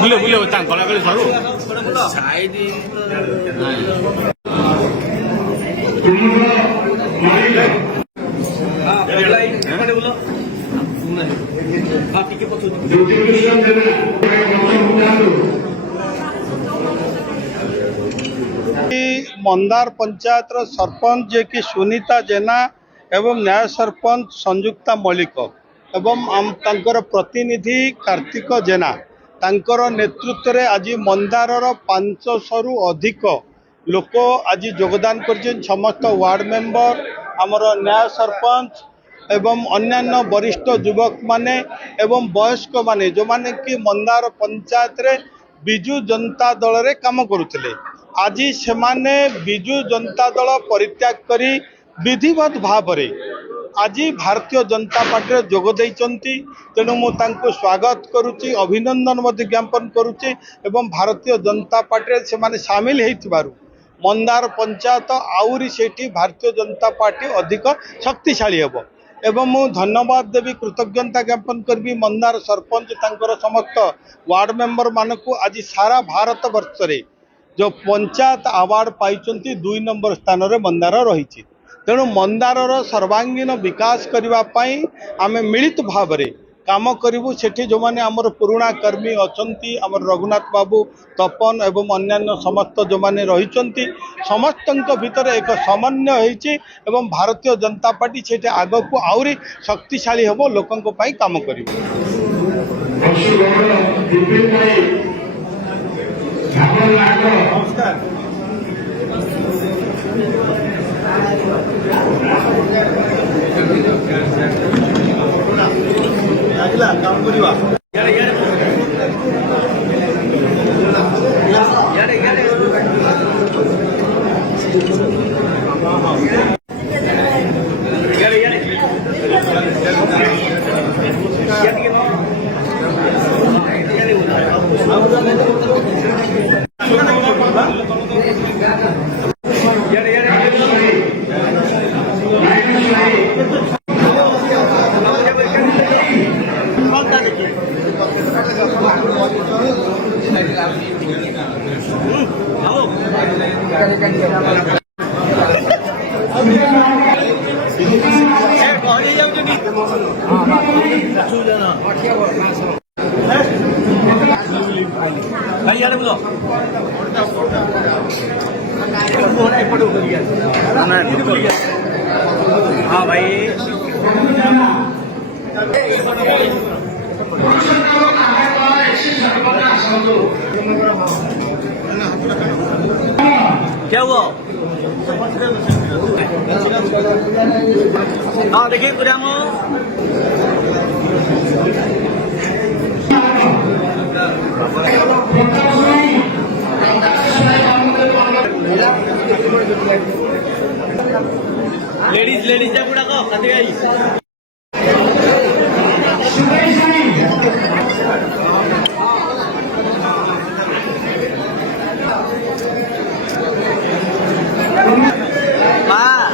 ବୁଲେ ବୁଲେ ତାଙ୍କ ଗଲା ଗଳି ସରୁ मंदार पंचायत सरपंच जे कि सुनीता जेना एवं न्याय सरपंच संयुक्ता मल्लिक एवं तांकर प्रतिनिधि कार्तिक जेना तांकर नेतृत्व रे आज मंदार 500 रु अधिक लोक आज योगदान कर समस्त वार्ड मेंबर आमर न्याय सरपंच एवं अन्यान्य वरिष्ठ युवक माने एवं वयस्क माने जो माने कि मंदार पंचायत रे बिजु जनता दल रे काम करुथिले आज से माने बिजु जनता दल परित्याग करी विधिवत भाव रे आज भारतीय जनता पार्टी रे जोग देइचंती तेणु मु तांको स्वागत करुची अभिनंदन मध्ये ज्ञापन करुची एवं भारतीय जनता पार्टी रे से माने शामिल हेतिबारु मंदार पंचायत आउरी सेठी भारतीय जनता पार्टी अधिक शक्तिशाली हेबो एवं मु धन्यवाद देवी कृतज्ञता ज्ञापन करबी मंदार सरपंच तांकर समस्त वार्ड मेंबर मानकु आज सारा भारत वर्ष रे जो पंचायत अवार्ड पाई 2 नंबर स्थान रे मंदार रही तेणु मंदार सर्वांगीन विकास करने आम मिलित भाव रे काम करूँ सेठी जो माने आमर पुराणा कर्मी अछंती आमर रघुनाथ बाबू तपन एवं अन्यान्य समस्त जो माने रही समस्त भितर एक समन्वय होइछि एवं भारतीय जनता पार्टी सेठी आग को आउरी शक्तिशाली हेबो लोकंक पई काम करिवो। काम करिवा हाँ भाई क्या हुआ? हाँ देखिए पूरा लेडीज लेडीज जा गुड़ा को कते आई हां